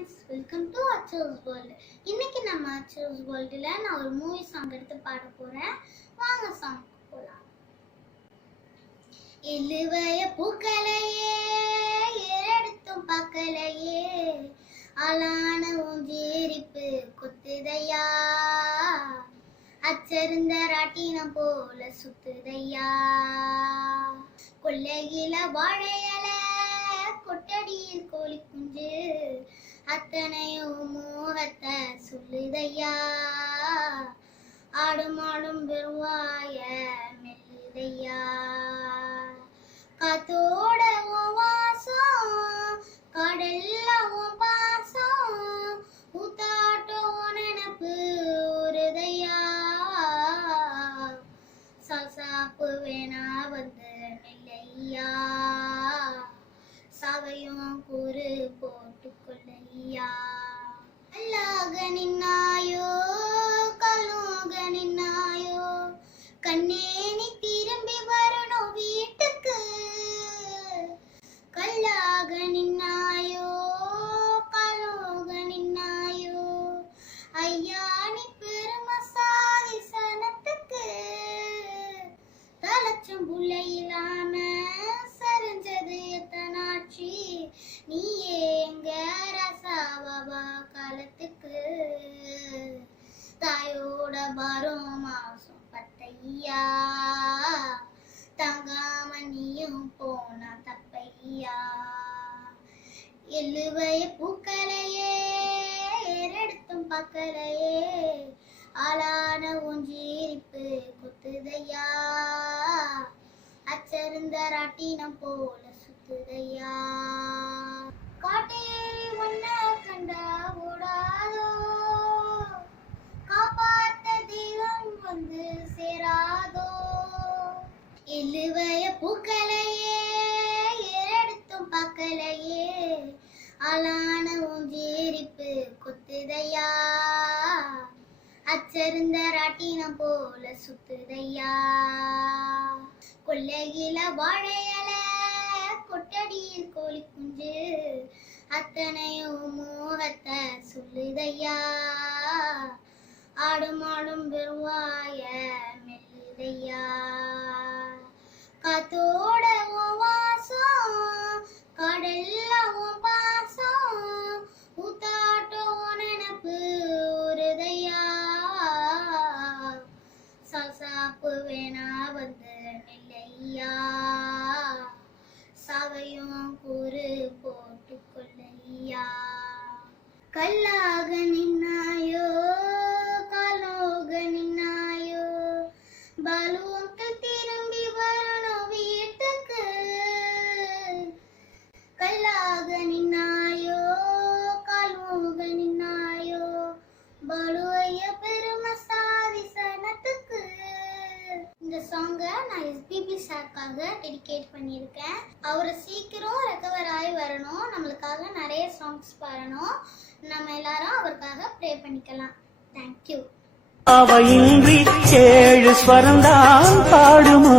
friends, welcome to Achil's World. இன்னைக்கு நம்ம Achil's Worldல நான் ஒரு மூவி சாங் எடுத்து பாட போறேன். வாங்க சாங் போலாம். இழுவைய பூக்களையே எடுத்தும் பார்க்கலையே, ஆளான உஞ்சேரிப்பு கொத்துதையா, அச்சருந்த ராட்டினம் போல சுத்துதையா, கொல்லையில வாழையல கொட்டடியில் கோழி குஞ்சு அத்தனையும் மோகத்தை சொல்லுதையா, ஆடும் ஆடும் பெருவாய மெல்லுதையா, காத்தோட வாசம் கடல்ல பாசம் ஊத்தாட்டோ நினப்பு ஒருதையா, சாப்பு வேணா வந்து நெல்லையா, சவையும் கூறு போட்டுக்கொள்ளையா, அல்லாக நின்னாயோ கலோக நின்னாயோ, கண்ணே நீ திரும்பி வரணும் வீட்டுக்கு, கல்லாக நின்னாயோ கலோக நின்னாயோ, ஐயா நீ பெருமசாதி சனத்துக்கு, தலைச்சும் புள்ளை இல்லாம சரிஞ்சது எத்தனாட்சி, நீயே எங்க ரசாவா காலத்துக்கு, தாயோட பாரம் மாசம் பத்தையா, தங்காம நீயும் போனா தப்பையா, எழுவைய பூக்களையே எடுத்தும் பார்க்கலையே, ஆளான ஒஞ்சீரிப்பு கொத்துதையா, அச்சருந்த ராட்டினம் போல சுத்துதையா, காட்டேரி ஒன்ன கண்டா ஓடாதோ, காப்பாத்த தெய்வம் வந்து சேராதோ, எழுவைய பூக்களையே எடுத்தும் பார்க்கலையே, ஆளான ஒஞ்சேரிப்பு கொத்துதையா, அச்சருந்த ராட்டினம் போல சுத்துதையா, கொல்லையில வாழையல கொட்டடியில் கோழி குஞ்சு அத்தனையும் மோகத்தை சொல்லுதையா, ஆடும் ஆடும் பெருவாய மெல்லுதையா, காத்தோட வாசம் கடல்ல பாசம் ஊத்தாட்டோ நினப்பு ஒருதையா, சாப்பு வேணா வந்து நெல்லையா, சவையும் கூறு போட்டுக்கொள்ளையா, கல்லாக நின்னாயோ கலோக நின்னாயோ, பாலுவுக்கு திரும்பி வரணும் வீட்டுக்கு, கல்லாக நின்னாயோ கலோக நின்னாயோ, பாலுவைய பெருமசாதி சனத்துக்கு. இந்த சாங்கை நான் எஸ்பிபி சார்க்காக டெடிகேட் பண்ணியிருக்கேன். அவரை சீக்கிரம் ரெக்கவர் ஆகி வரணும், நம்மளுக்காக நிறைய சாங்ஸ் பாடணும், நம்ம எல்லாரும் அவருக்காக ப்ரே பண்ணிக்கலாம். தேங்க்யூ. அவையின்றி 7 ஸ்வரம்தான் பாடுமோ.